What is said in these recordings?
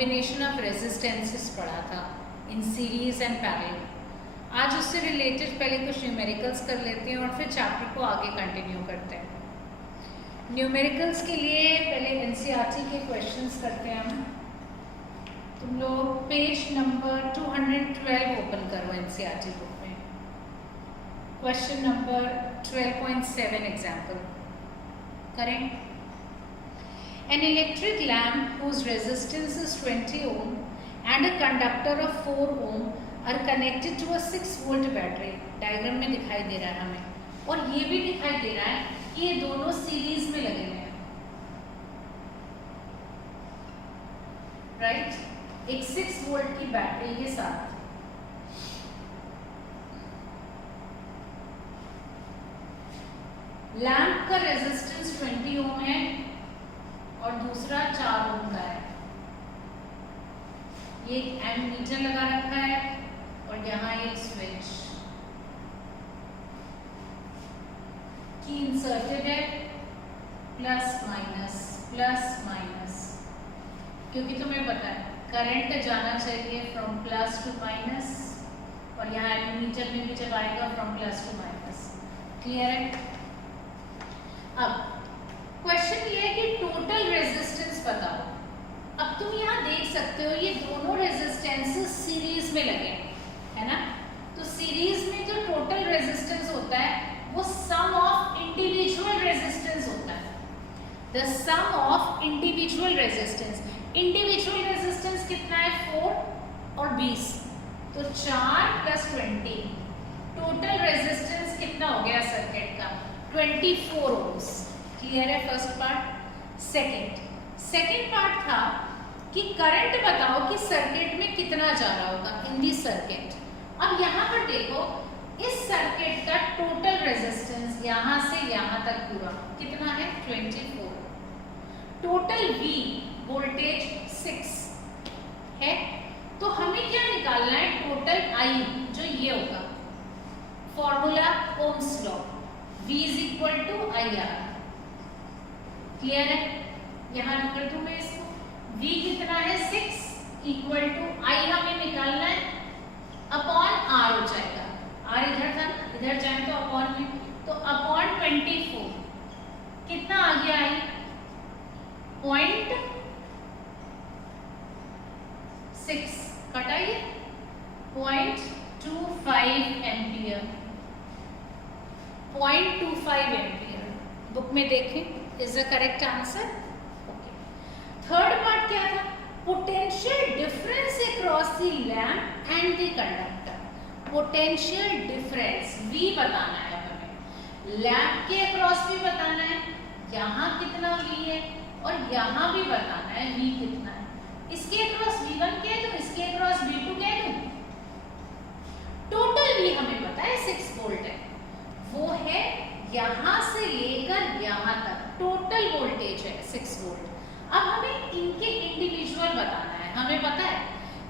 Combination of resistances पढ़ा था in series and parallel. आज उससे रिलेटेड पहले कुछ न्यूमेरिकल्स कर लेते हैं और फिर चैप्टर को आगे कंटिन्यू करते हैं। न्यूमेरिकल्स के लिए पहले एनसीईआरटी के क्वेश्चंस करते हैं हम। तुम लोग पेज नंबर 212 ओपन करो एनसीईआरटी बुक में। क्वेश्चन नंबर 12.7 एग्जाम्पल करें। An electric lamp whose resistance is 20 ohm and a conductor of 4 ohm are connected to a 6 volt battery। Diagram में दिखाई दे रहा है हमें, और ये भी दिखाई दे रहा है कि ये दोनों सीरीज में लगे हुए हैं, राइट। एक 6 वोल्ट की बैटरी के साथ। लैंप का रेजिस्टेंस 20 ओम है और दूसरा 4 ओम का है। ये एक एमीटर लगा रखा है और यहाँ एक स्विच की इंसर्टेड है, प्लस माइनस, क्योंकि तुम्हें पता है करंट जाना चाहिए फ्रॉम प्लस टू माइनस, और यहाँ एमीटर में भी जब आएगा from plus two minus. Clear है? अब क्वेश्चन ये है कि टोटल रेजिस्टेंस बताओ। अब तुम यहाँ देख सकते हो ये दोनों रेजिस्टेंसेस सीरीज में लगे है ना। तो सीरीज में जो टोटल रेजिस्टेंस होता है वो सम ऑफ इंडिविजुअल रेजिस्टेंस होता है। The sum of individual resistance. Individual resistance कितना है? 4 और 20, तो 4 + 20। टोटल रेजिस्टेंस कितना हो गया सर्किट का? 24 ओम्स। क्लियर है फर्स्ट पार्ट। सेकंड पार्ट था कि करंट बताओ कि सर्किट में कितना जा रहा होगा इन दी सर्किट। अब यहाँ पर देखो इस सर्किट का टोटल रेजिस्टेंस यहाँ से यहाँ तक पूरा कितना है? 24। टोटल V वोल्टेज 6 है, तो हमें क्या निकालना है? टोटल I, जो ये होगा formula ohms law, V = IR। Clear है? यहाँ कर दूं मैं इसको। V कितना है? 6 = I हमें निकालना है, अपॉन R हो जाएगा। R इधर था ना, इधर जाए तो अपॉन में, तो अपॉन 24 कितना आ गया? I 0.6 कटाइए, 0.25 ampere. 0.25 एम्पियर बुक में देखें, is the correct answer. Okay. Third part क्या था? Potential difference across the lamp and the conductor. Potential difference V बताना है हमें, लैंप के अक्रॉस भी बताना है, यहाँ कितना V है, और यहाँ भी बताना है V कितना है। इसके अक्रॉस V1 कह दूं, इसके अक्रॉस V2 कह दूं। टोटल V हमें पता है 6 वोल्ट है, वो है यहाँ से लेकर यहाँ तक टोटल वोल्टेज है 6 वोल्ट। अब हमें इनके इंडिविजुअल बताना है। हमें पता है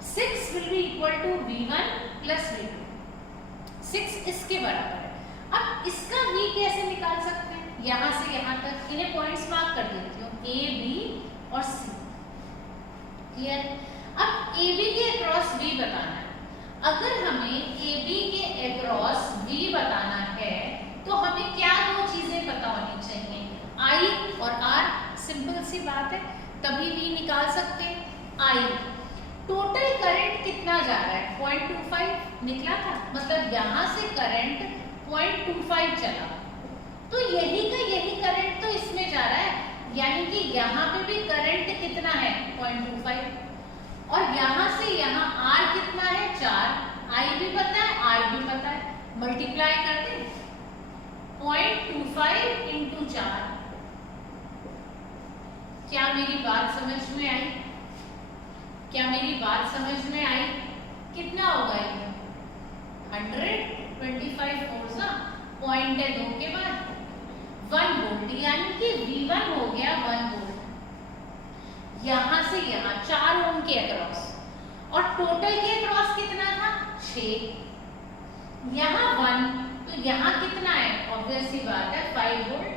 6 will be equal to V1 + V2। 6 इसके बराबर है। अब इसका V कैसे निकाल सकते हैं? यहाँ से यहाँ तक इन्हें पॉइंट्स मार्क कर देती हूँ, A, B और C। क्लियर? अब AB के अक्रॉस V बताना है। अगर हमें AB के अक्रॉस V बताना है तो हमें क्या दो चीजें पता होनी चाहिए? I और R। सिंपल सी बात है, तभी V निकाल सकते हैं। I टोटल करंट कितना जा रहा है? 0.25 निकला था, मतलब यहाँ से करंट 0.25 चला, तो यही का यही करंट तो इसमें जा रहा है, यानी कि यहाँ पे भी करंट कितना है? 0.25। और यहाँ से यहाँ R कितना है? 4। I भी पता है, R भी पता है, मल्टीप्लाई कर दें। 0.25 × 4। क्या मेरी बात समझ में आई? क्या मेरी बात समझ में आई? कितना होगा ये? 100। 25 4 पॉइंट है 2 के बाद 1 वोल्ट, यानी कि V1 हो गया 1 वोल्ट। यहाँ से यहाँ 4 ओम के अक्रॉस, और टोटल के अक्रॉस कितना था? 6। यहाँ 1, तो यहाँ कितना है? ऑब्वियस सी बात है 5 वोल्ट।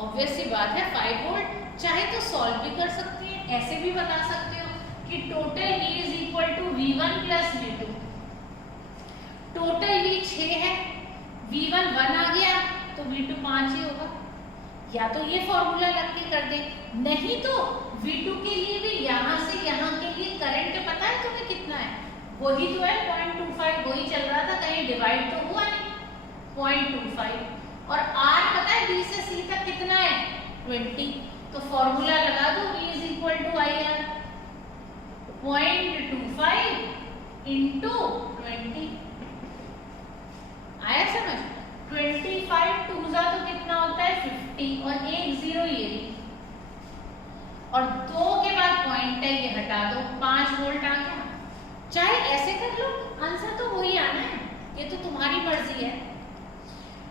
ऑब्वियस सी बात है 5 वोल्ट। चाहे तो सॉल्व भी कर सकते हैं, ऐसे भी बता सकते हो कि total V is equal to V1 plus V2। Total V 6 है, V1 1 आ गया तो V2 5 ही होगा। या तो ये फॉर्मूला लग के कर दे, नहीं तो V2 के लिए भी यहाँ से यहाँ के लिए करंट पता है तुम्हें कितना है, वही तो है 0.25, वही चल रहा था, कहीं डिवाइड तो हुआ नहीं, 0.25। और R पता है B से C तक कितना है 20, तो फॉर्मूला लगा दो V is equal to IR, 0.25 into 20। आया समझ? 25 टूजा तो कितना होता है 50, और एक जीरो ये, और 2 के बाद पॉइंट है ये हटा दो, 5 वोल्ट आ गया। चाहे ऐसे कर लो, आंसर तो वही आना है, ये तो तुम्हारी मर्जी है।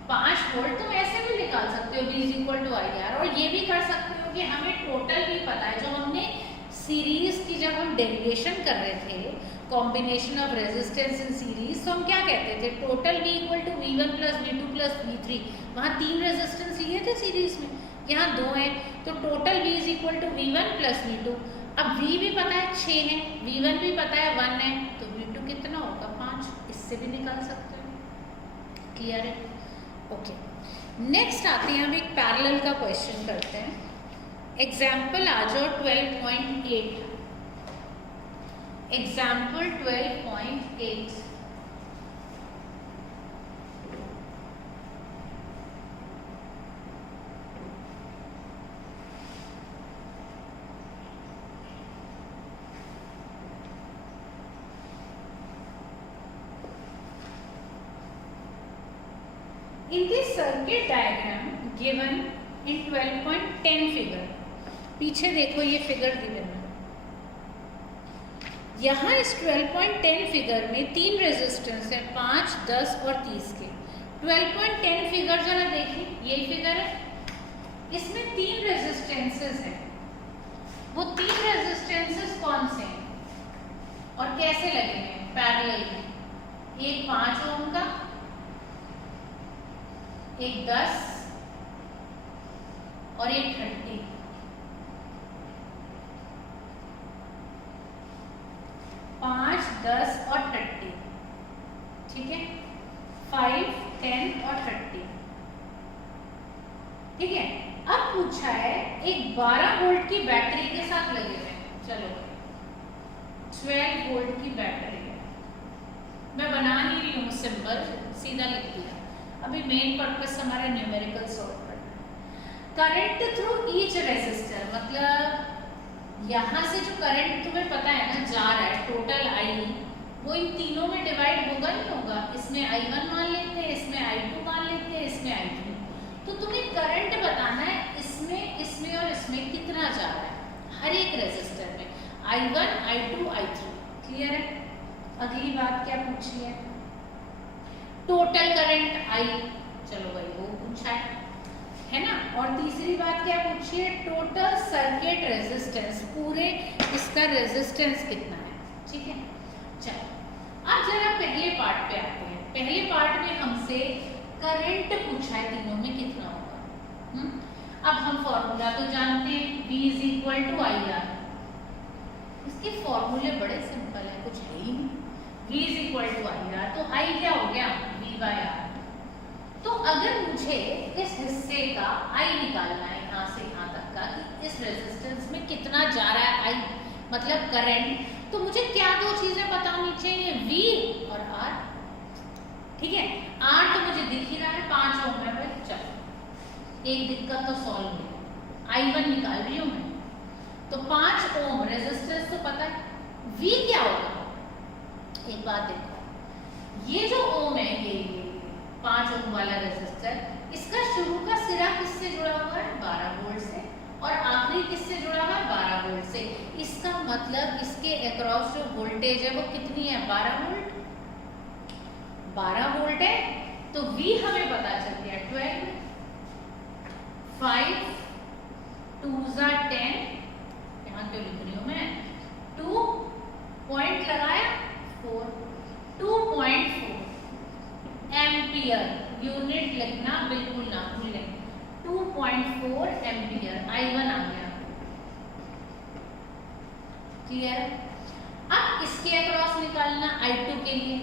5 वोल्ट तुम ऐसे भी निकाल सकते हो V is equal to IR, और ये भी कर सकते हो कि हमें टोटल भी पता है। जो हमने सीरीज की जब हम डेरिवेशन कर रहे थे, combination of resistance in series, तो हम क्या कहते थे, total V equal to V1 plus V2 plus V3। वहाँ 3 रेजिस्टेंस लिए थे सीरीज में, यहाँ 2 है, तो total V is equal to V1 plus V2। अब V भी पता है 6 है, V1 भी पता है 1 है, तो V2 कितना होगा 5, इससे भी निकाल सकते हो। क्लियर है? ओके, नेक्स्ट आते हैं, हम एक पैरेलल का क्वेश्चन करते हैं। एग्जाम्पल आ जाओ 12.8। Example 12.8। In this circuit diagram given in 12.10 figure, पीछे देखो ये फिगर गिवन है, यहाँ इस 12.10 फिगर में 3 रेजिस्टेंस है, 5, 10 और 30 के। 12.10 फिगर जरा देखिए, यही फिगर है, इसमें 3 रेजिस्टेंसेस हैं। वो 3 रेजिस्टेंसेस कौन से हैं और कैसे लगे हैं पैरेलल में? एक 5 ओम का, एक 10 और एक 30। 5, 10 और 30, ठीक है, 5, 10 और 30, ठीक है। अब पूछा है एक 12 वोल्ट की बैटरी के साथ लगे हुए हैं, चलो 12 वोल्ट की बैटरी है, मैं बना नहीं रही हूँ, सिंपल सीधा लिख दिया। अभी मेन पर्पस हमारा न्यूमेरिकल सॉल्व करना है। करंट थ्रू ईच रेजिस्टर, मतलब यहाँ से जो करंट तुम्हें पता है ना जा रहा है, टोटल I, वो इन तीनों में डिवाइड होगा नहीं होगा? इसमें I1 मान लेते हैं, इसमें I2 मान लेते हैं, इसमें I3। तो तुम्हें करंट बताना है इसमें, इसमें और इसमें कितना जा रहा है हर एक रेजिस्टर में, I1, I2, I3। क्लियर है? अगली बात क्या पूछी है? टोटल करंट I, चलो भाई वो पूछा है ना। और तीसरी बात क्या पूछी है? टोटल सर्किट रेजिस्टेंस, पूरे इसका रेजिस्टेंस कितना है, ठीक है। चलो अब जरा पहले पार्ट पे आते हैं। पहले पार्ट में हमसे करंट पूछा है, तीनों में कितना होगा। अब हम फॉर्मूला तो जानते हैं, V is equal to IR। इसके फॉर्मूले बड़े सिंपल है, कुछ है ही नहीं। V is equal to IR, तो I क्या हो गया V बाय R। तो अगर मुझे इस हिस्से का I निकालना है, यहाँ से यहाँ तक का, कि इस रेजिस्टेंस में कितना जा रहा है I, मतलब करंट, तो मुझे क्या दो चीजें बतानी चाहिए, V और R, ठीक है। R तो मुझे दिख ही रहा है 5 ओम है भाई। चलो एक दिक्कत तो सॉल्व हुई, I1 निकाल रही हूँ मैं, तो 5 ओम रेजिस्टेंस तो पता है। V क्या होगा? एक बात देखो, ये जो ओम है, ये 5 ओम वाला रेजिस्टर, इसका शुरू का सिरा किससे जुड़ा हुआ है? 12 वोल्ट से, और आखिरी किससे जुड़ा हुआ है? 12 वोल्ट से। इसका मतलब इसके अक्रॉस जो वोल्टेज है वो कितनी है? 12 वोल्ट। 12 वोल्ट है, तो V हमें पता चल गया 12। 5 2 10, यहाँ क्यों लिख रही हूँ मैं, 2 पॉइंट लगाया 4, 2.4 एम्पियर, यूनिट लिखना बिल्कुल ना भूलें, 2.4 एम्पियर। I1 आ गया क्लियर है? अब इसके अक्रॉस निकालना I2 के लिए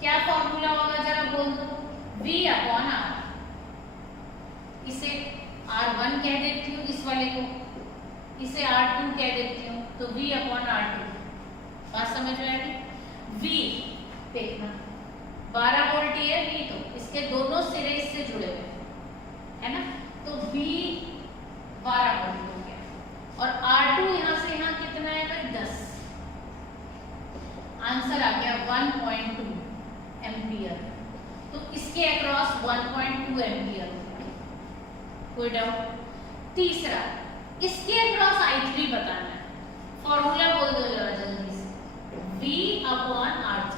क्या फॉर्मूला होगा जरा बोल दो। V/R, इसे R1 कह देती हूँ, इस वाले को इसे R2 कह देती हूँ, तो V/R2। बात समझ में आएगी? V देखना 12 वोल्ट है V, तो इसके दोनों सिरे इससे जुड़े हुए है ना, तो V 12 वोल्ट हो गया और R2 यहाँ से यहाँ कितना है भाई 10। आंसर आ गया 1.2 एम्पियर। तो इसके अक्रॉस 1.2 एम्पियर हो गया। कोई डाउट? तीसरा, इसके अक्रॉस I3 बताना है। फॉर्मूला बोल दो जरा जल्दी से। V/R3,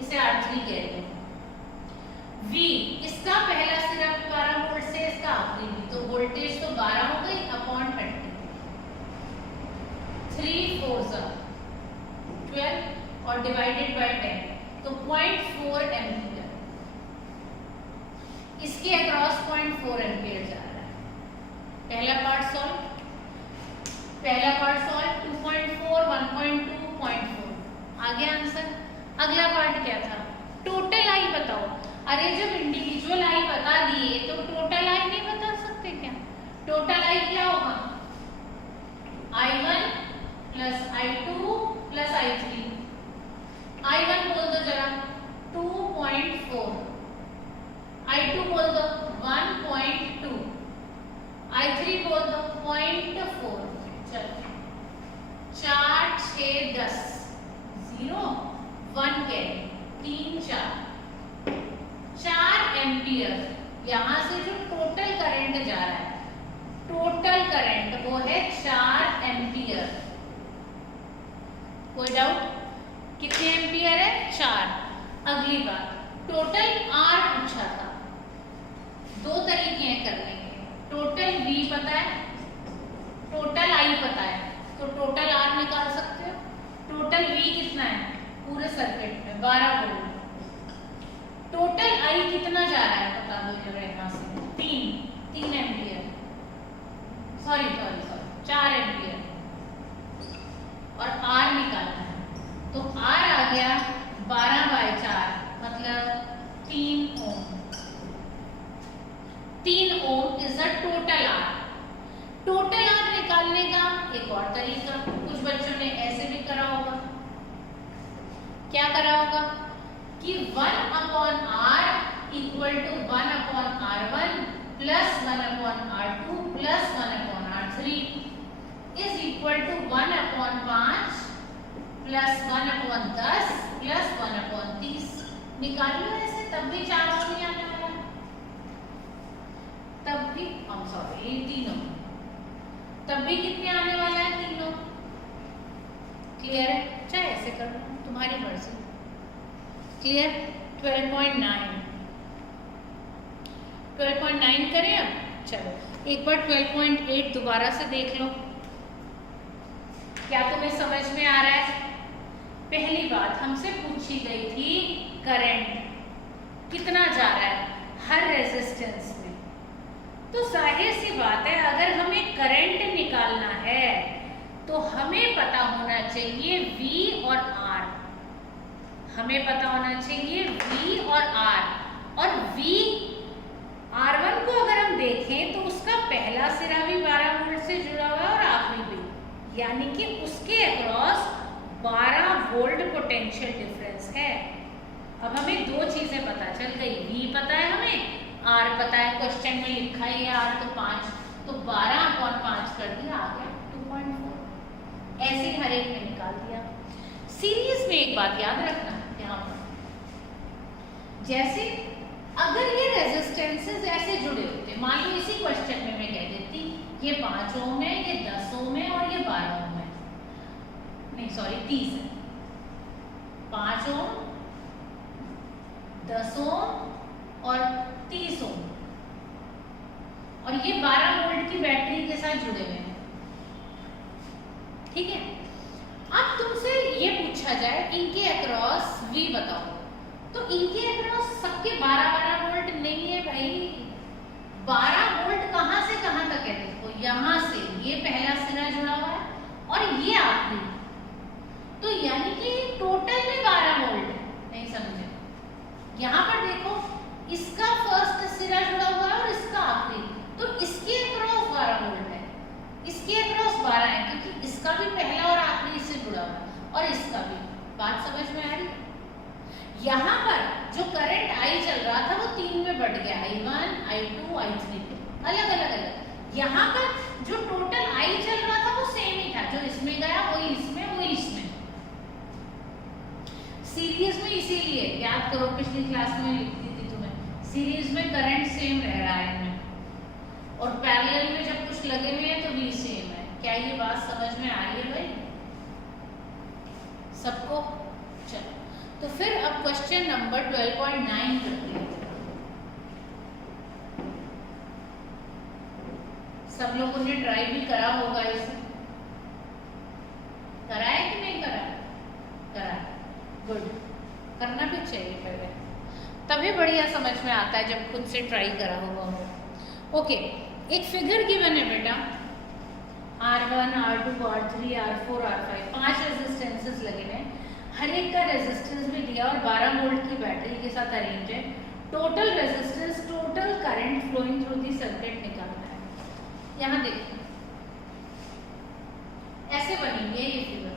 इसे R3 कहते हैं। V इसका पहला सिरा 12 वोल्ट से, इसका आखिरी भी, तो वोल्टेज तो 12 हो गई अपॉन 30। 3 4 12 और डिवाइडेड बाय 10, तो 0.4 एम्पियर। इसके अक्रॉस 0.4 एम्पियर जा रहा है। पहला पार्ट सॉल्व, 2.4 1.2 0.4 आ गया आंसर। अगला पार्ट क्या था? टोटल आई बताओ। अरे जब इंडिविजुअल आई बता दिए तो टोटल आई नहीं बता सकते क्या? टोटल आई क्या होगा? I1 plus I2 plus I3। I1 बोल दो जरा 2.4, I2 बोल दो 1.2, I3 बोल दो 0.4। चलो 4 6 10 0 1 के 3 4 एम्पियर। यहां से जो टोटल करंट जा रहा है, टोटल करंट वो है 4 एम्पियर। कोई डाउट? कितने एम्पियर है? 4। अगली बात, टोटल R पूछा था। दो तरीके हैं करने के। टोटल V पता है, टोटल I पता है, तो टोटल R निकाल सकते हो। टोटल V कितना है पूरे सर्किट में? 12 वोल्ट। टोटल I कितना जा रहा है बता दो जरा यहाँ से। 3 एम्पियर, सॉरी 4 एम्पियर, और R निकालना है, तो R आ गया 12/4 मतलब 3 ohm. 3 ohm is the total R। Total R निकालने का एक और तरीका, कुछ बच्चों ने ऐसे भी करा होगा। क्या करा होगा कि 1/R equal to 1/R1 plus 1/R2 plus 1/R3 is equal to 1/5 plus 1/10 plus 1/30। निकाल लो ऐसे, तब भी 4 ओम नहीं आने वाला, तब भी सॉरी 3 ओम, तब भी कितने आने वाला है? 3 ओम। क्लियर है? चाहे ऐसे कर लो, तुम्हारी मर्जी। क्लियर? 12.9 करें अब। चलो एक बार 12.8 दोबारा से देख लो, क्या तुम्हें समझ में आ रहा है? पहली बात हमसे पूछी गई थी करंट कितना जा रहा है हर रेजिस्टेंस में, तो जाहिर सी बात है अगर हमें करंट निकालना है तो हमें पता होना चाहिए V और R। हमें पता होना चाहिए V और R, और V R1 को अगर हम देखें तो उसका पहला सिरा भी 12 वोल्ट से जुड़ा हुआ है और आखिरी भी, यानी कि उसके अक्रॉस 12 वोल्ट पोटेंशियल डिफरेंस है। अब हमें दो चीजें पता चल गई, V पता है हमें, R पता है, क्वेश्चन में लिखा ही है R तो 5, तो 12/5 कर दिया, आ गया 2.4। ऐसे ही हर एक में निकाल दिया। सीरीज में एक बात याद रखना यहाँ पर, जैसे अगर ये रेजिस्टेंसेस ऐसे जुड़े होते, मान लो इसी क्वेश्चन में मैं कह देती ये 5 ओम है, ये 10 ओम है और ये 12 ओम है, नहीं सॉरी 30 है। 5 ओम, 10 ओम और 30 ओम, और ये 12 वोल्ट की बैटरी के साथ जुड़े हुए हैं। ठीक है, अब तुमसे ये पूछा जाए इनके अक्रॉस V बताओ, तो इनके अक्रॉस सबके 12 वोल्ट नहीं है भाई। 12 वोल्ट कहां से कहां तक है? देखो यहां से ये पहला सिरा जुड़ा हुआ है और ये आखिरी, तो यानी कि टोटल में 12 वोल्ट है। नहीं समझे? यहाँ पर देखो इसका फर्स्ट सिरा जुड़ा हुआ है और इसका आखिरी, तो इसके अक्रॉस 12 वोल्ट है, इसके अक्रॉस 12 है, क्योंकि इसका भी पहला और आखिरी इससे जुड़ा हुआ है और इसका भी। बात समझ में आ रही? यहाँ पर जो करंट I चल रहा था वो 3 में बट गया, I1, I2, I3 अलग अलग अलग। यहाँ पर जो टोटल I चल रहा था वो सेम ही था, जो इसमें गया वही इसमें, वही इसमें। सीरीज में इसीलिए याद करो, पिछली क्लास में लिखती थी तुम्हें, सीरीज में करंट सेम रह रहा है इनमें, और पैरेलल में जब कुछ लगे हुए हैं तो भी सेम है। क्या ये बात समझ में आ रही है भाई सबको? चलो तो फिर अब क्वेश्चन नंबर 12.9 करते हैं। सब लोगों ने ट्राई भी करा होगा इसे, करा है कि नहीं करा? करा, गुड। करना भी चाहिए पहले, तभी बढ़िया समझ में आता है जब खुद से ट्राई करा होगा। ओके, एक फिगर गिवन है बेटा, R1, R2, R3, R4, R5, 5 resistances लगे हैं, हर एक का रेजिस्टेंस भी दिया और 12 वोल्ट की बैटरी के साथ अरेंज है। Total resistance, total current flowing through the circuit निकालना है। यहाँ देखिए ऐसे बनी है ये फिगर,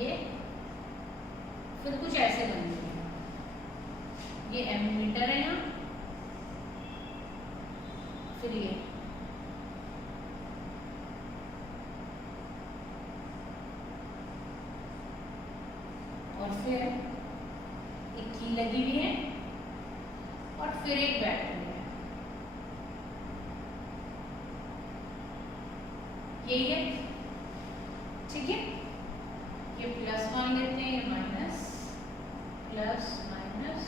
ये फिर कुछ ऐसे बनी है, ये एमीटर है यहाँ, फिर ये और फिर एक की लगी हुई है और फिर एक बैटरी है, यही है, ठीक है। ये +1 लेते हैं, ये माइनस, प्लस माइनस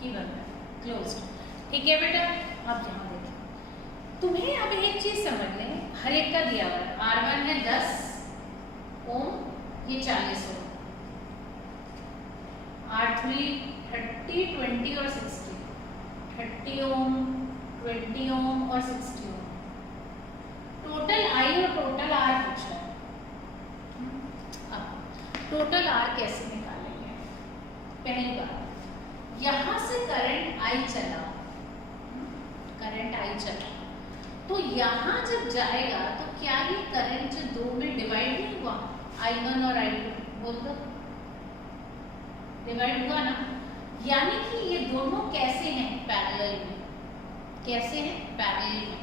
की बनता है, क्लोज्ड, ठीक है बेटा। अब यहाँ देखो, तुम्हें अब एक चीज समझ लें, हर एक का दिया हुआ है, R1 है 10 ओम, ये 40 ओम, R3 30, 20 और 60, 30 ओम, 20 ओम और 60 ओम। टोटल I और टोटल R पूछा है। अब टोटल R कैसे निकालेंगे? पहली बात, यहां से करंट I चला, करंट I चला, तो यहां जब जाएगा तो क्या ये करंट जो 2 में डिवाइड नहीं हुआ, I1 और I2, बोल दो, डिवाइड हुआ ना, यानी कि ये दोनों कैसे हैं? पैरेलल में। कैसे हैं? पैरेलल में।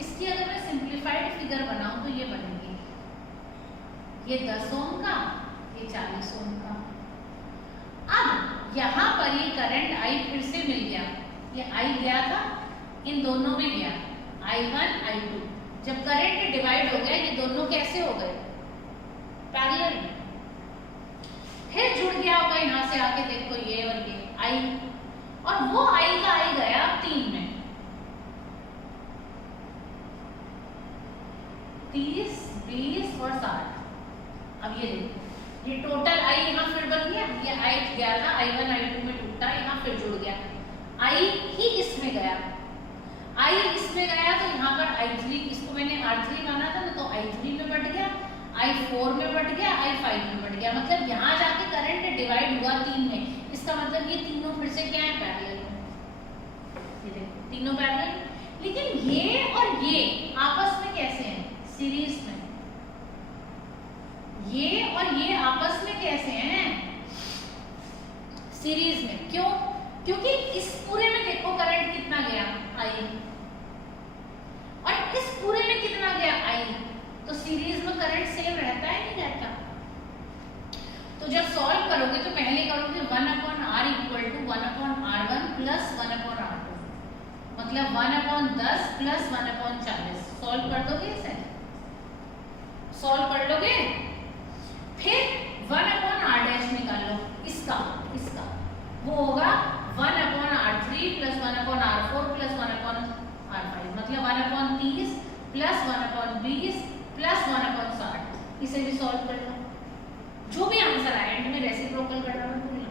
इसकी अगर मैं सिंप्लीफाइड फिगर बनाऊं तो ये बनेगी, ये 10 ओम का, ये 40 ओम का। अब यहाँ पर ये करंट I फिर से मिल गया, ये I गया था, इन दोनों में गया, I1, I2, जब करंट डिवाइड हो गया, ये दोनों कैसे हो गए? पैरेलल में। फिर जुड़ गया होगा यहाँ से आके, देखो ये और ये I, और वो I का I गया 3 में, 30, 20 और 60। अब ये देखो, ये टोटल I यहाँ फिर बन गया, ये I गया था, I1, I2 में टूटा, यहाँ फिर जुड़ गया, I ही इसमें गया, I इसमें गया, तो यहाँ पर I3, इसको मैंने R3 माना था ना, तो I3 में बट गया, I4 में बट गया, I5 में बट गया, मतलब यहाँ जाके करंट डिवाइड हुआ 3 में। इसका मतलब ये तीनों फिर से क्या है? पैरेलल में। ये देखो तीनों पैरेलल, लेकिन ये और ये आपस में कैसे हैं? सीरीज में। ये और ये आपस में कैसे हैं? सीरीज में। क्यों? क्योंकि इस पूरे में देखो करंट कितना गया? I, और इस पूरे में कितना गया? I, तो सीरीज में करंट सेम रहता है नहीं रहता? तो जब सॉल्व करोगे तो पहले करोगे 1/R equal to 1/R1 plus 1/R2, मतलब 1/10 प्लस 1/40। सॉल्व कर दोगे इसे? सॉल्व कर लोगे? फिर 1/R' निकाल लो, इसका इसका वो होगा 1/R3 plus 1/R4 plus 1/R5, मतलब 1/30 प्लस 1/20 प्लस 1/60। इसे भी सॉल्व कर लो, जो भी आंसर आए, एंड में रेसिप्रोकल करना मत भूलना,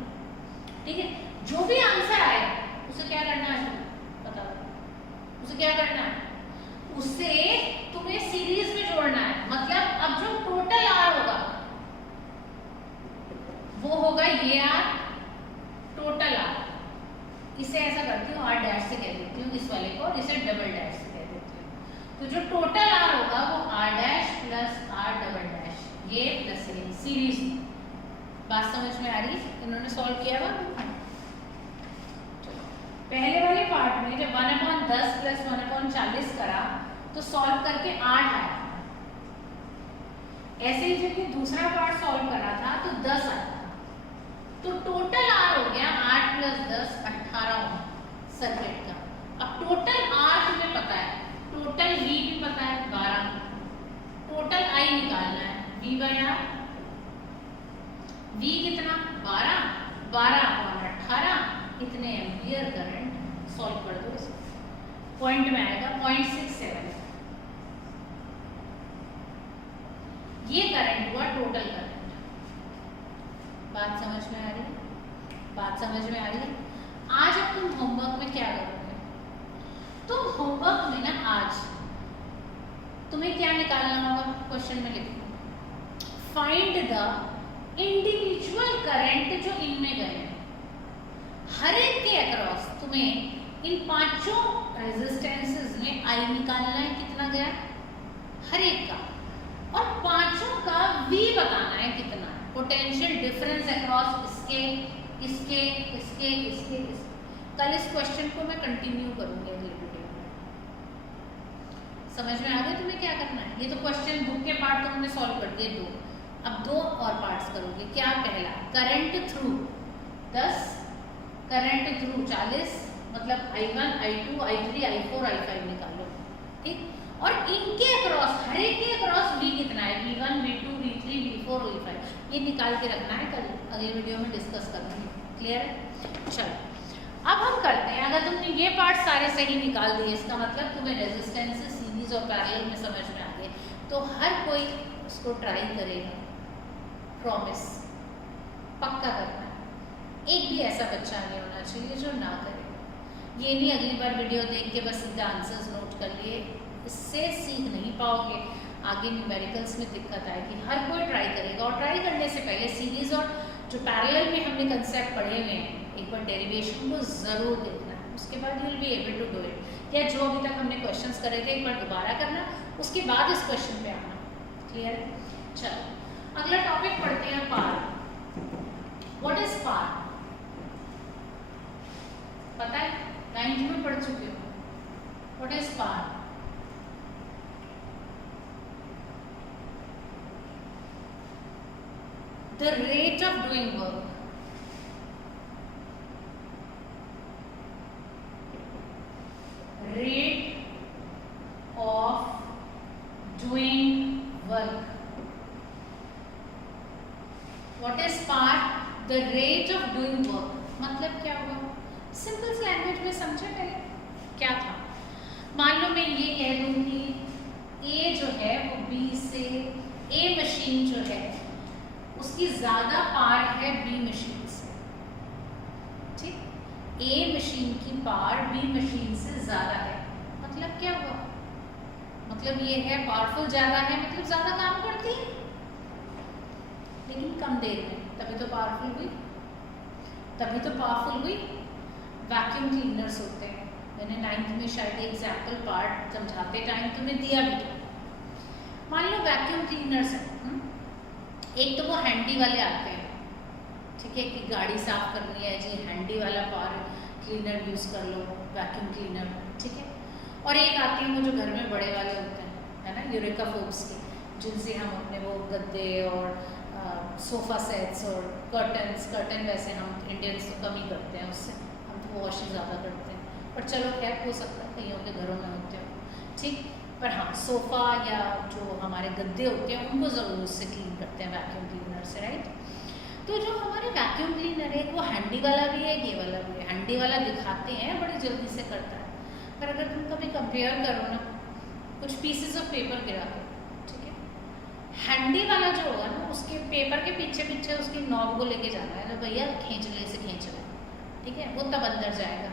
ठीक है? जो भी आंसर आए उसे क्या करना है बताओ, उसे क्या करना है? उसे तुम्हें सीरीज में जोड़ना है। होगा ये आर टोटल आर, इसे ऐसा करती हूँ आर डैश से कह देती हूँ इस वाले को, और इसे डबल डैश से कह देती हूँ। तो जो टोटल आर होगा वो R dash plus R double dash, ये प्लस ये सीरीज। बात समझ में आ रही? इन्होंने सॉल्व किया हुआ पहले वाले पार्ट में जब 1/10 प्लस 1/40 करा तो सॉल्व करके 8 आया। ऐसे ही जब ये दूसरा पार्ट सॉल्व करा था तो 10 आया, तो टोटल आर हो गया 8 + 10 18 सर्किट का। अब टोटल आर तुम्हें पता है, टोटल वी भी पता है 12, टोटल आई निकालना है वी बाय आर। वी कितना 12, 12/18 इतने एम्पियर करंट। सॉल्व कर दो इसे, पॉइंट में आएगा 0.67। ये करंट हुआ टोटल करंट। बात समझ में आ रही है? बात समझ में आ रही है? आज अब तुम होमवर्क में क्या करोगे? तुम होमवर्क में ना आज तुम्हें क्या निकालना होगा? क्वेश्चन में लिखो फाइंड द इंडिविजुअल करंट जो इनमें गए हैं। हर एक के अक्रॉस तुम्हें इन पांचों रेजिस्टेंसेस में आई निकालना है, कितना गया हर एक का, और पांचों का वी बताना है कितना है, पोटेंशियल डिफरेंस अक्रॉस इसके इसके इसके इसके इसके। कल इस क्वेश्चन को मैं कंटिन्यू करूंगी अगले वीडियो में। समझ में आ गया तुम्हें क्या करना है? ये तो क्वेश्चन बुक के पार्ट तुमने सॉल्व कर दिए 2, अब 2 और पार्ट्स करोगे। क्या? पहला करंट थ्रू 10, करंट थ्रू 40, मतलब I1 I2 I3 I4 I5 निकालो, ठीक। और इनके अक्रॉस हर एक के अक्रॉस V कितना है, V1 V2 V3 V4 V5, ये निकाल के रखना है, कल अगले वीडियो में डिस्कस करेंगे। क्लियर है? चलो अब हम करते हैं, अगर तुमने ये पार्ट सारे सही निकाल दिए इसका मतलब तुम्हें रेजिस्टेंस सीरीज और पैरेलल में समझ में आ गए, तो हर कोई उसको ट्राई करेगा। प्रॉमिस पक्का करना है, एक भी ऐसा बच्चा नहीं होना चाहिए जो ना करे। ये नहीं अगली बार वीडियो देख के बस सीधा आंसर्स नोट कर लिए, इससे सीख नहीं पाओगे, आगे न्यूमेरिकल्स में दिक्कत आएगी। हर कोई ट्राई करेगा, और ट्राई करने से पहले सीरीज और जो पैरेलल में हमने कंसेप्ट पढ़े हुए हैं एक बार डेरिवेशन को ज़रूर देखना है, उसके बाद you will be able to do it. या जो अभी तक हमने क्वेश्चंस करे थे एक बार दोबारा करना, उसके बाद इस क्वेश्चन पे आना। क्लियर है? चलो अगला टॉपिक पढ़ते हैं, पार। व्हाट इज पार? पता है? 9th में पढ़ चुके हो। What is power? The rate of doing work. Rate of doing work. What is part? The rate of doing work. मतलब क्या हुआ? सिंपल लैंग्वेज में समझे पहले क्या था? मान लो मैं ये कह दूंगी A जो है वो B से, A मशीन जो है उसकी ज्यादा पार है B मशीन से, ठीक? A मशीन की पार B मशीन से ज्यादा है, मतलब क्या हुआ? मतलब ये है पावरफुल ज्यादा है, मतलब ज्यादा काम करती है लेकिन कम देर में, तभी तो पावरफुल हुई, तभी तो पावरफुल हुई। वैक्यूम क्लीनर्स होते हैं, मैंने 9th में शायद एग्जाम्पल पार्ट समझाते टाइम तुम्हें दिया भी था। मान लो वैक्यूम क्लीनर्स है, एक तो वो हैंडी वाले आते हैं, ठीक है, कि गाड़ी साफ करनी है जी, हैंडी वाला पावर क्लीनर यूज़ कर लो, वैक्यूम क्लीनर, ठीक है। और एक आते हैं वो जो घर में बड़े वाले होते हैं, है ना, यूरेका फोर्ब्स के, जिनसे हम अपने वो गद्दे और सोफ़ा सेट्स और कर्टन वैसे हम इंडियंस तो कम ही करते हैं, उससे हम तो वॉश ही ज़्यादा करते हैं, पर चलो खैर हो सकता है कईयों के घरों में होते हो, ठीक। पर हाँ, सोफ़ा या जो हमारे गद्दे होते हैं उनको ज़रूर उससे क्लीन करते हैं वैक्यूम क्लीनर से, राइट। तो जो हमारे वैक्यूम क्लीनर है वो हैंडी वाला भी है, ये वाला भी है। हैंडी वाला दिखाते हैं बड़ी जल्दी से करता है, पर अगर तुम कभी कंपेयर करो ना, कुछ पीसेस ऑफ पेपर गिरा दो, ठीक है, हैंडी वाला जो होगा ना उसके पेपर के पीछे पीछे उसकी नॉब को लेके जाना है, तो भैया खींच ले से खींच ले, ठीक है, वो तब अंदर जाएगा,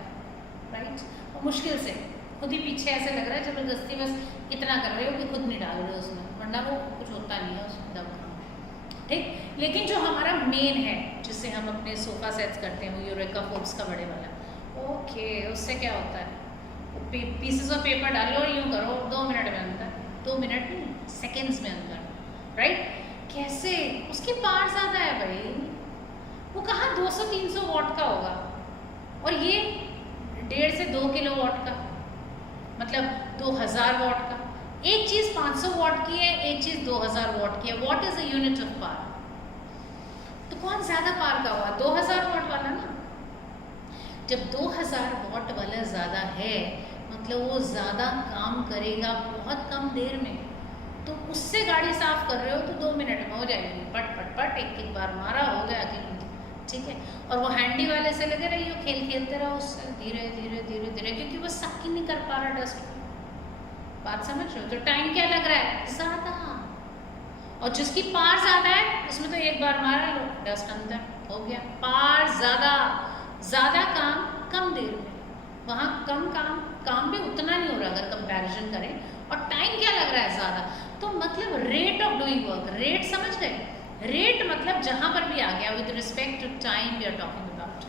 राइट। और मुश्किल से खुद ही पीछे ऐसे लग रहा है जबरदस्ती बस इतना कर रहे हो कि खुद नहीं डाल रहे हो उसमें, वरना वो कुछ होता नहीं है उसमें दम, ठीक। लेकिन जो हमारा मेन है, जिसे हम अपने सोफा सेट्स करते हैं, वो यूरेका फोर्ब्स का बड़े वाला। ओके, उससे क्या होता है, पीसेस ऑफ पेपर डालो और यूँ करो 2 मिनट में अंदर, 2 मिनट नहीं, सेकेंड्स में अंदर, राइट। कैसे, उसकी पावर ज़्यादा है भाई, वो कहाँ 200-300 वॉट का होगा, और ये 1.5 से 2 किलो वॉट का, मतलब 2000 वॉट का। एक चीज़ 500 वॉट की है, एक चीज़ 2000 वॉट की है। What is a unit of power? तो कौन ज़्यादा पावर का हुआ? 2000 वॉट वाला ना। जब 2000 वॉट वाला ज़्यादा है, मतलब वो ज़्यादा काम करेगा बहुत कम देर में। तो उससे गाड़ी साफ कर रहे हो तो 2 मिनट में हो जाएगी, पट पट पट, एक बार मारा हो गया कि, ठीक है। और वो हैंडी वाले से लगे रहिए, खेलते रहो उससे, धीरे धीरे धीरे धीरे, क्योंकि वो सक ही नहीं कर पा रहा डस्ट। बात समझ रहे हो? तो टाइम क्या लग रहा है? ज़्यादा। और जिसकी पार ज़्यादा है उसमें तो एक बार मारा लो, डस्ट अंदर हो गया। पार ज़्यादा काम कम देर में, वहाँ कम काम भी उतना नहीं हो रहा अगर कंपैरिजन करें, और टाइम क्या लग रहा है? ज़्यादा। तो मतलब rate of doing work, rate समझ गए? रेट मतलब जहाँ पर भी आ गया with respect to time we are talking about,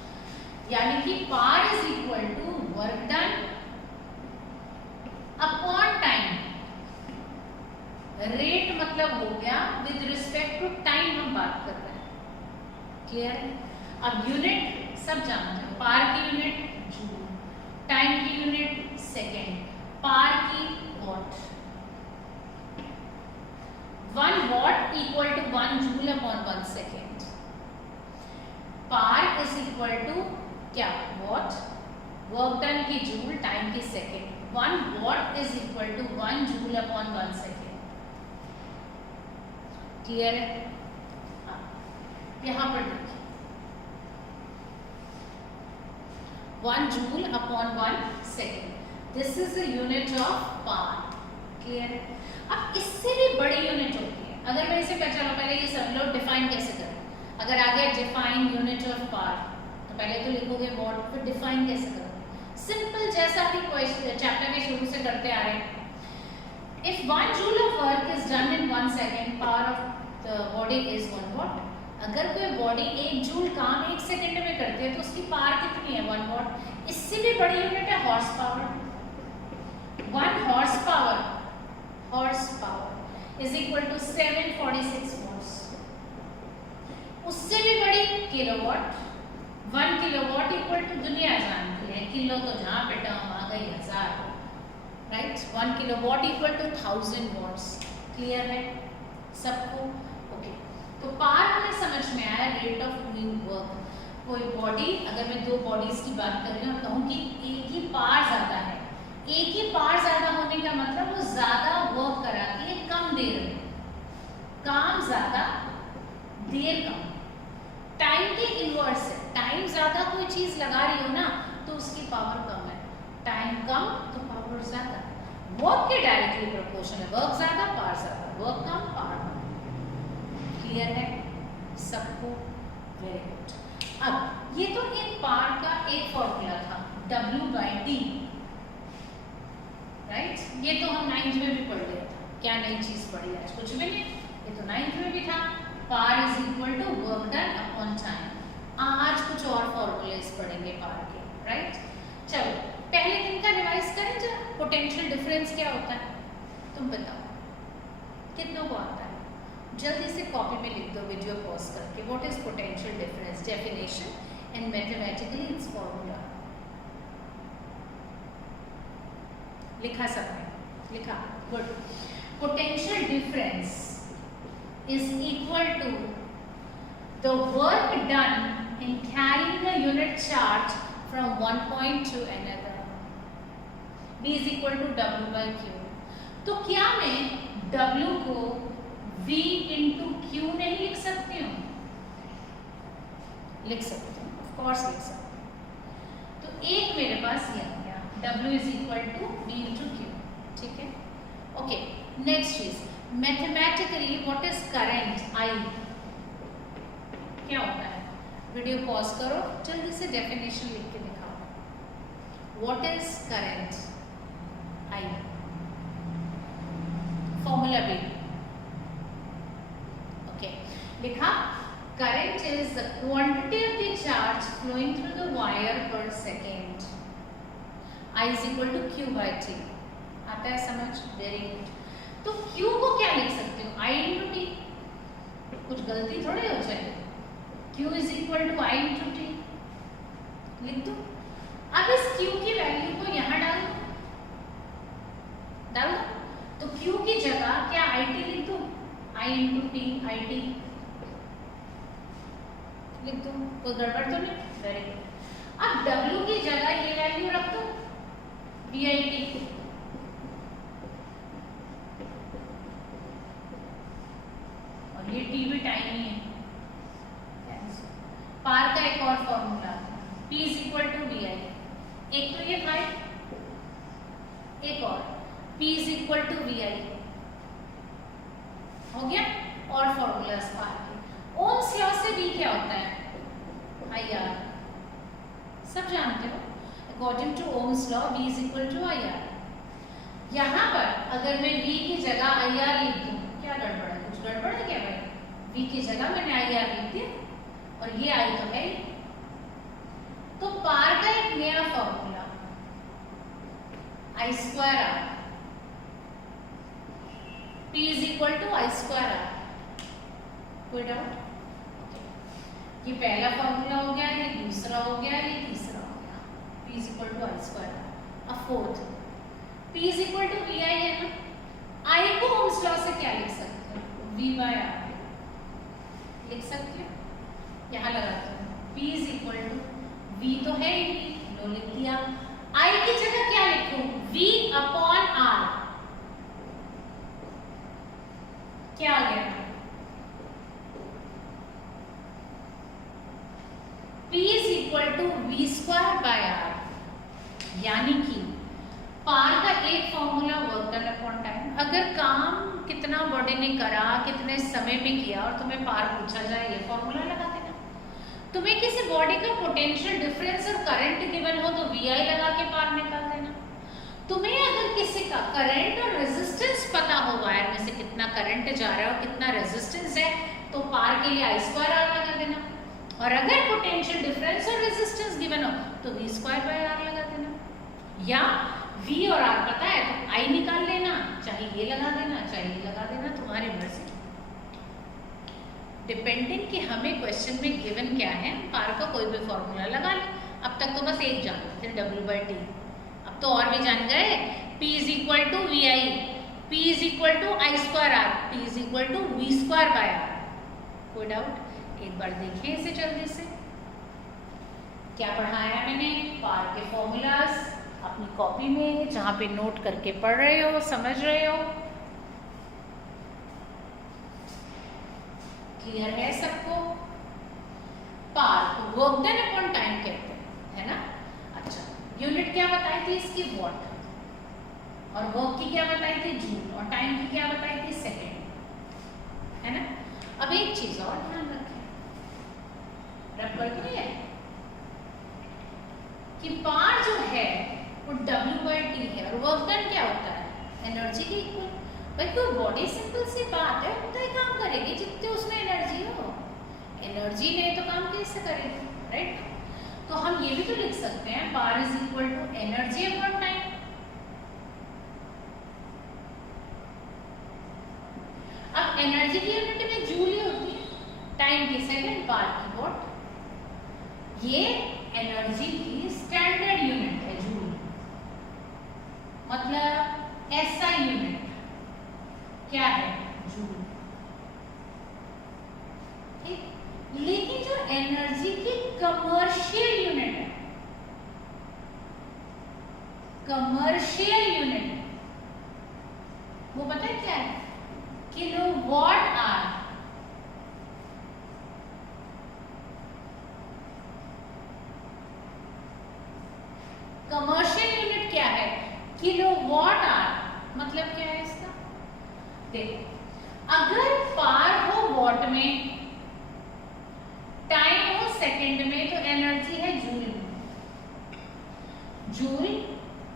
यानी कि power is equal to work done upon time. Rate मतलब हो गया विद रिस्पेक्ट टू टाइम, हम बात कर रहे हैं, क्लियर है? अब यूनिट सब जानते हैं, पार की यूनिट जूल, टाइम की यूनिट सेकेंड, पार की watt. 1 watt equal to 1 joule upon 1 second. Power is equal to क्या? वॉट, वर्क डन की जूल, टाइम की second. 1 watt is equal to 1 joule upon 1 second. Clear है? यहां पर देखिए 1 joule upon 1 second. This is the unit of power. Clear है? अब इससे भी बड़ी यूनिट होती है। अगर मैं इसे चलो पहले ये सब लोग डिफाइन कैसे करें। अगर आगे डिफाइन यूनिट ऑफ पावर, तो पहले तो लिखोगे वॉट, फिर डिफाइन कैसे करोगे? सिंपल, जैसा भी चैप्टर के शुरू से करते आ रहे हैं। If 1 joule of work is done in 1 second, power of the body is 1 watt. अगर कोई बॉडी 1 जूल काम 1 सेकेंड में करती है तो उसकी पावर कितनी है? 1 वॉट। इससे भी बड़ी यूनिट है horse power. 1 horse power is equal to 746 watts. उससे भी बड़ी किलोवाट। 1 किलोवाट इक्वल टू, दुनिया जानती है, किलो तो जहाँ पे टर्म आ गई 1000, right. 1 kilowatt equal to 1000 watts. Clear है सबको? ओके, तो पावर हमें समझ में आया, रेट ऑफ डूइंग वर्क। कोई बॉडी, अगर मैं 2 बॉडीज की बात कर रही हूँ और कहूँ कि एक ही पावर ज़्यादा है, एक ही पावर ज़्यादा होने का मतलब वो ज़्यादा वर्क कराती है कम देर में, काम ज़्यादा देर कम। टाइम के इनवर्स है, टाइम ज़्यादा कोई चीज़ लगा रही हो ना तो उसकी पावर कम है, टाइम कम तो पावर ज़्यादा। वर्क के डायरेक्टली प्रोपोर्शनल है, वर्क ज़्यादा पावर ज़्यादा, वर्क कम पावर कम। क्लियर है सबको? Very good. अब ये तो एक पावर का एक फॉर्मूला था, W/T, राइट। ये तो हम 9th में भी पढ़ लिया था। क्या नई चीज पढ़ी आज? कुछ भी नहीं, ये तो 9th में भी था। Power is equal to work done upon time. आज कुछ और फॉर्मूलेस पढ़ेंगे पावर के, राइट। चलो पहले दिन का रिवाइज करें जरा। पोटेंशियल डिफरेंस क्या होता है तुम बताओ, कितनों को आता है? जल्दी से कॉपी में लिख दो वीडियो पॉज करके। What is potential difference? Definition and mathematically it's formula. लिखा सबने? लिखा, good. Potential difference is equal to the work done in carrying a unit charge from one point to another. B is equal to W by Q. तो क्या मैं W को V into Q नहीं लिख सकती हूँ? लिख सकती हूँ, of course लिख सकती हूँ। तो एक मेरे पास ये आ गया, W is equal to V into Q, ठीक है? Okay, next चीज, mathematically what is current? I क्या होता है? वीडियो पॉज करो, जल्दी से डेफिनेशन लिख के दिखाओ। What is current? I formula भी ओके लिखा। current is the quantity of the charge flowing through the wire per second. I is equal to Q by T. आता है समझ? Very good. तो Q को क्या लिख सकते हो? I into T. कुछ गलती थोड़ी हो जाए. Q is equal to I into T. लिख दो. अब इस Q की वैल्यू को यहाँ डाल दो. तो Q की जगह क्या IT लिख दो? I into T, IT लिख दो. कोई गड़बड़ तो नहीं? Very good. अब W की जगह ये वैल्यू रख दो, VIT. और ये T भी टाइम ही है. पार का एक और formula, P is equal to VI. एक तो ये था, एक और P is equal to VI हो गया. और फॉर्मूलास पार के. ओम्स लॉ से V क्या होता है? IR. सब जानते हो. According to Ohm's law V is equal to IR. यहाँ पर अगर मैं V की जगह IR लिख दूं, क्या गड़बड़ है? कुछ गड़बड़ है क्या भाई? V की जगह मैंने IR लिख दिया और ये I तो है. तो पार का एक नया formula I square R. P is equal to I square R. कोई डाउट? ये पहला फॉर्मूला हो गया, ये दूसरा हो गया, ये तीसरा हो गया. P is equal to I square R. अब fourth, P is equal to VI है ना. I को ओम्स लॉ से क्या लिख सकते हो? V by R लिख सकते हो. यहाँ लगाते हो. P is equal to V तो है ही नहीं, लो लिख दिया. I की जगह क्या लिखूं? V upon R. क्या आ गया? P is equal to V square by R. यानी कि पार का एक formula work done upon time. अगर काम कितना बॉडी ने करा, कितने समय में किया और तुम्हें पार पूछा जाए, ये फॉर्मूला लगा देना. तुम्हें किसी बॉडी का पोटेंशियल डिफरेंस और करंट गिवन हो तो VI लगा के पार निकाल देना. तुम्हें अगर किसी का करंट और रेजिस्टेंस पता हो, वायर में से कितना करंट जा रहा है और कितना रेजिस्टेंस है, तो पार के लिए I स्क्वायर R लगा देना. और अगर पोटेंशियल डिफरेंस और रेजिस्टेंस गिवन हो तो V स्क्वायर बाय R लगा देना. या V और R पता है तो I निकाल लेना, चाहे ये लगा देना, चाहे ये लगा देना, तुम्हारी मर्जी. डिपेंडिंग कि हमें क्वेश्चन में गिवन क्या है, पार का कोई भी फॉर्मूला लगा ले. अब तक तो बस एक जान थे, W by T. अब तो और भी जान गए. P is equal to VI, P is equal to I square R, P is equal to V square by R. कोई डाउट? एक बार देखिए इसे जल्दी से. क्या पढ़ाया मैंने? पार के फॉर्मूलाज अपनी कॉपी में जहाँ पे नोट करके पढ़ रहे हो, समझ रहे हो. क्लियर है सबको? पार को वर्क डन अपॉन टाइम कहते हैं, है ना. अच्छा, यूनिट क्या बताई थी इसकी? वॉट. और वर्क की क्या बताई थी? जूल. और टाइम की क्या बताई थी? सेकेंड, है ना. अब एक चीज और ध्यान रखें, रब कर तो है कि पार जो है वो W by T है और वर्क डन क्या होता है? एनर्जी के इक्वल. भाई कोई बॉडी सिंपल सी बात है, उतना ही काम करेगी जितने उसमें एनर्जी हो. एनर्जी नहीं तो काम कैसे करेगी, राइट. तो हम ये भी तो लिख सकते हैं, power is equal to energy upon time. अब एनर्जी की यूनिट में जूल ही होती है, टाइम की सेकंड, पार की वॉट. ये एनर्जी की स्टैंडर्ड यूनिट है जूल, मतलब SI यूनिट क्या है? जूल. ठीक. लेकिन जो एनर्जी की कमर्शियल यूनिट है, कमर्शियल यूनिट, वो पता है क्या है? Kilowatt hour. कमर्शियल यूनिट क्या है? Kilowatt hour. मतलब क्या है इसका? देखो, अगर पार हो वॉट में, टाइम हो सेकंड में, तो एनर्जी है जूल में. जूल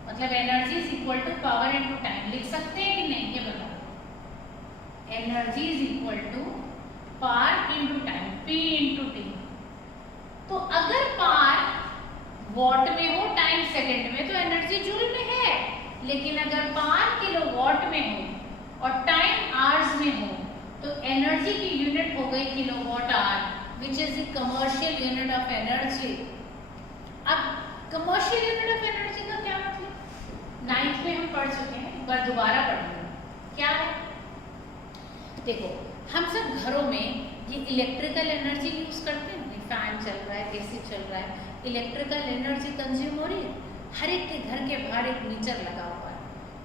मतलब energy is equal to power into time. लिख सकते हैं कि नहीं ये बताओ. Energy is equal to power into time. P into T. तो अगर पार वॉट में हो टाइम सेकेंड में तो एनर्जी जूल में है, लेकिन अगर पार किलोवाट में हो और टाइम आवर्स में हो तो एनर्जी की यूनिट हो गई kilowatt hour, which is the commercial unit of energy. अब कमर्शियल यूनिट ऑफ एनर्जी का क्या मतलब, 9th में हम पढ़ चुके हैं, एक बार दोबारा पढ़ेंगे। क्या है, देखो हम सब घरों में ये इलेक्ट्रिकल एनर्जी यूज करते हैं, फैन चल रहा है, एसी चल रहा है, इलेक्ट्रिकल एनर्जी कंज्यूम हो रही है। हर एक के घर के बाहर एक मीटर लगा हुआ है,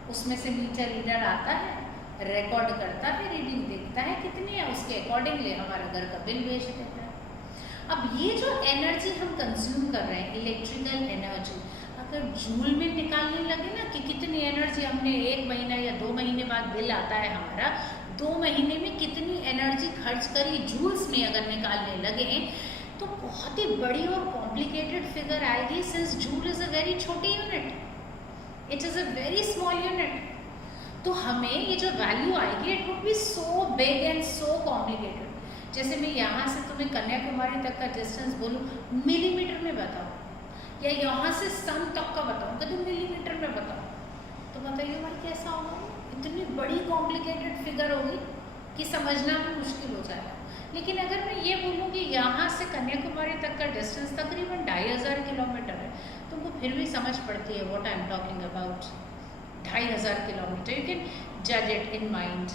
उसमें से मीटर रीडर आता है, रिकॉर्ड करता है, रीडिंग देखता है कितनी है, उसके अकॉर्डिंगली हमारे घर का बिल भेज देता है। अब ये जो एनर्जी हम कंज्यूम कर रहे हैं, इलेक्ट्रिकल एनर्जी, अगर जूल में निकालने लगे ना कि कितनी एनर्जी हमने 1 महीना या 2 महीने बाद बिल आता है हमारा, 2 महीने में कितनी एनर्जी खर्च करी जूल्स में अगर निकालने लगे तो बहुत ही बड़ी और कॉम्प्लिकेटेड फिगर आएगी, since joule is a very छोटी unit, it is a very small unit. तो हमें ये जो वैल्यू आएगी it would be so big and so complicated. जैसे मैं यहाँ से तुम्हें कन्याकुमारी तक का डिस्टेंस बोलूँ मिलीमीटर में बताओ, या यहाँ से सन तक का बताऊँ कभी मिलीमीटर में बताओ, तो बताइए भाई कैसा होगा, इतनी बड़ी कॉम्प्लिकेटेड फिगर होगी कि समझना भी मुश्किल हो जाएगा। लेकिन अगर मैं ये बोलूँ कि यहाँ से कन्याकुमारी तक का डिस्टेंस तकरीबन 2500 किलोमीटर है, तुमको फिर भी समझ पड़ती है what I am talking about, 2500 kilometre, you can जज इट इन माइंड।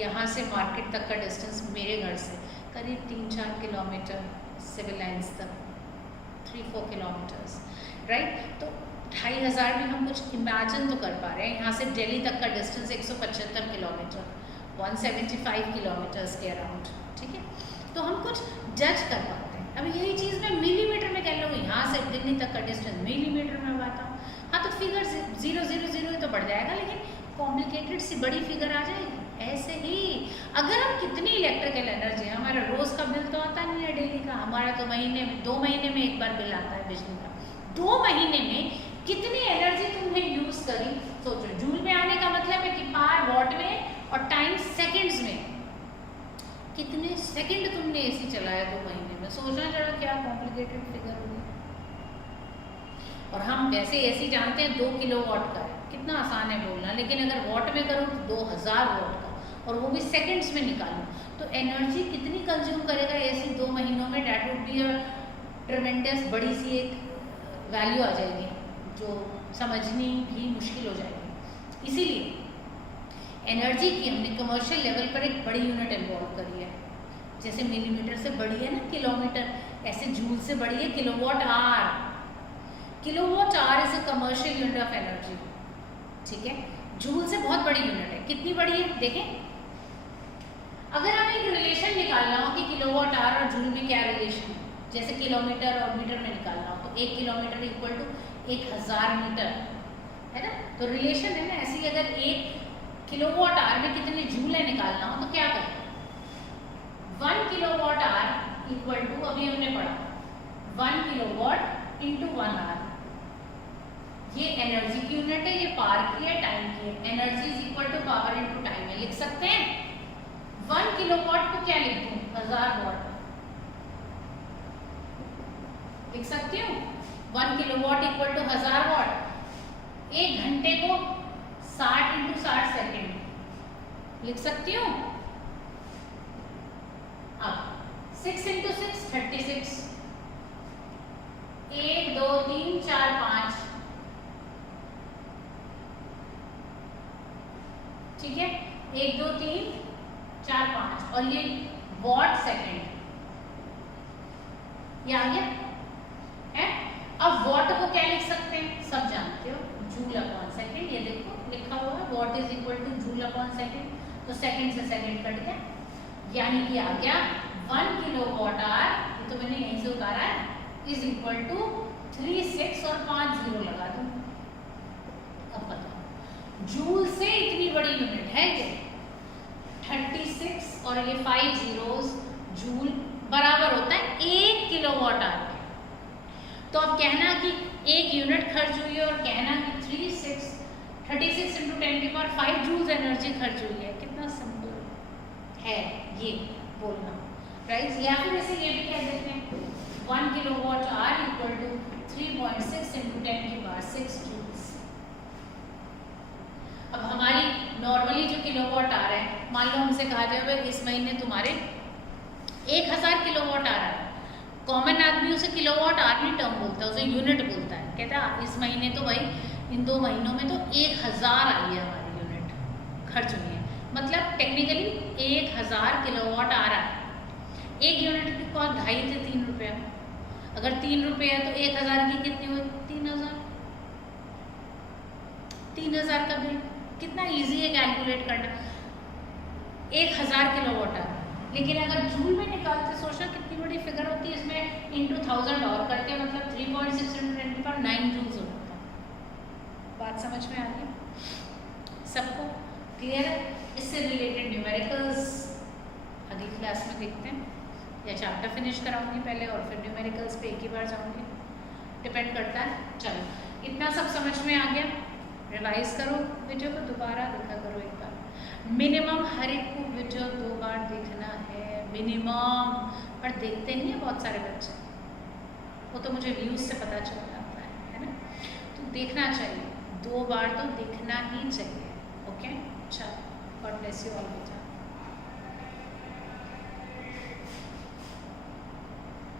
यहाँ से मार्केट तक का डिस्टेंस मेरे घर से करीब 3-4 किलोमीटर, सिविल लाइन्स तक 3-4 किलोमीटर्स, राइट। तो 2500 में हम कुछ इमेजिन तो कर पा रहे हैं। यहाँ से दिल्ली तक का डिस्टेंस 175 किलोमीटर, 175 किलोमीटर्स के अराउंड, ठीक है। तो हम कुछ जज कर पाते हैं। अब यही चीज़ मैं मिलीमीटर में कह लूँ, यहाँ से दिल्ली तक का डिस्टेंस मिलीमीटर में बताऊँ, हाँ तो फिगर 000 तो बढ़ जाएगा, लेकिन कॉम्प्लिकेटेड सी बड़ी फिगर आ जाएगी। ऐसे ही अगर हम कितनी इलेक्ट्रिकल एनर्जी, हमारा रोज़ का बिल तो आता नहीं है डेली का, हमारा तो महीने में 2 महीने में एक बार बिल आता है बिजली का, 2 महीने में कितनी एनर्जी तुमने यूज़ करी सोचो। जूल में आने का मतलब है कि पार वॉट में और टाइम सेकंड्स में, कितने सेकंड तुमने एसी चलाया 2 महीने में, सोचना जरा क्या कॉम्प्लिकेटेड फिगर होगी। और हम वैसे एसी जानते हैं 2 किलोवाट का है, कितना आसान है बोलना, लेकिन अगर वॉट में करूँ तो 2000 वॉट का, और वो भी सेकंड्स में निकालूँ तो एनर्जी कितनी कंज्यूम करेगा एसी 2 महीनों में, डैट वुड बी अ ट्रेमेंडस बड़ी सी एक वैल्यू आ जाएगी जो समझनी भी मुश्किल हो जाएगी। इसीलिए एनर्जी की हमने कमर्शियल लेवल पर एक बड़ी यूनिट इन्वॉल्व करी है। जैसे मिलीमीटर से बड़ी है ना किलोमीटर, ऐसे जूल से बड़ी है kilowatt hour. Kilowatt hour is a commercial unit of energy, ठीक है। जूल से बहुत बड़ी यूनिट है, कितनी बड़ी है देखें। अगर हमें एक रिलेशन निकालना हो कि किलोवाट आवर और जूल में क्या रिलेशन है, जैसे किलोमीटर और मीटर में निकालना हो तो 1 किलोमीटर इक्वल टू 1000 मीटर, है ना। तो रिलेशन है ना, ऐसी अगर 1 किलोवाट आवर में कितने जूल है निकालना हो तो क्या करें, 1 किलोवाट आवर इक्वल टू, अभी हमने पढ़ा 1 किलोवाट इंटू 1 आवर, ये एनर्जी की यूनिट है, ये पावर की है, टाइम की है। Energy is equal to power into time है, लिख सकते हैं। 1 किलोवाट को क्या लिख दूं, 1000 वाट लिख सकती हूँ। 1 किलोवाट इक्वल टू 1000 वाट। 1 घंटे को 60 इंटू 60 सेकेंड लिख सकती हूँ। अब 6 इंटू 6 36, 1 2 3 4 5, ठीक है। 1 2 3 4 5, और ये वॉट सेकेंड, ये आ गया है। अब वॉट को क्या लिख सकते हैं, सब जानते हो, जूल अपॉन सेकेंड। ये देखो लिखा हुआ है what is equal two joule upon second, तो सेकेंड से सेकेंड कट गया, यानी कि आ गया 1 किलोवाट आवर, ये तो मैंने यहीं से उतारा है, इज इक्वल टू 3 6 और 5 जीरो लगा दूं। अब बताओ जूल से इतनी बड़ी यूनिट है ये 36 और ये 5 जीरोस, जूल बराबर होता है 1 किलोवाट आवर। तो अब कहना कि एक यूनिट खर्च हुई है और कहना कि 36 इंटू 10 की पावर 5 जूल्स एनर्जी खर्च हुई है, कितना सिंपल है ये बोलना, राइट, या फिर ऐसे ये भी कह देते हैं 1 kilowatt hour equal to 3.6 into 10 की पावर 6 जूल्स। अब हमारी नॉर्मली जो किलोवाट आ रहा है, मान लो हमसे कहा जाए इस महीने तुम्हारे 1000 किलोवाट आ रहा है, कॉमन आदमी उसे किलोवाट आवर नहीं टर्म बोलता है, उसे यूनिट बोलता है। कहता है इस महीने तो भाई इन 2 महीनों में तो 1000 आई है हमारी यूनिट खर्च हुई है, मतलब टेक्निकली 1000 किलोवाट आ रहा है। एक यूनिट की कॉस्ट 2.5 से 3 रुपया, अगर 3 रुपये है तो 1000 की कितनी हुई? 3000। 3000 का बिल कितना इजी है कैलकुलेट करना, 1000 किलोवाट आवर। लेकिन अगर जूल में निकालते, सोचना कितनी बड़ी फिगर होती है, इसमें इंटू 1000 और करते हैं, मतलब 3.6 इंटू 10 की पावर 9 जूल्स होता है। बात समझ में आ रही सबको? क्लियर है? इससे रिलेटेड न्यूमेरिकल्स अगली क्लास में देखते हैं, या चैप्टर फिनिश कराऊंगी पहले और फिर न्यूमेरिकल्स पे एक ही बार जाऊंगी, डिपेंड करता है। चलो, इतना सब समझ में आ गया। रिवाइज करो, वीडियो को दोबारा देखा करो एक बार, मिनिमम हर एक को वीडियो 2 बार देखना है मिनिमम, पर देखते नहीं है बहुत सारे बच्चे, वो तो मुझे व्यूज से पता चल जाता है ना, तो देखना चाहिए 2 बार तो देखना ही चाहिए। ओके, चलो, गॉड ब्लेस यू ऑल बेटा।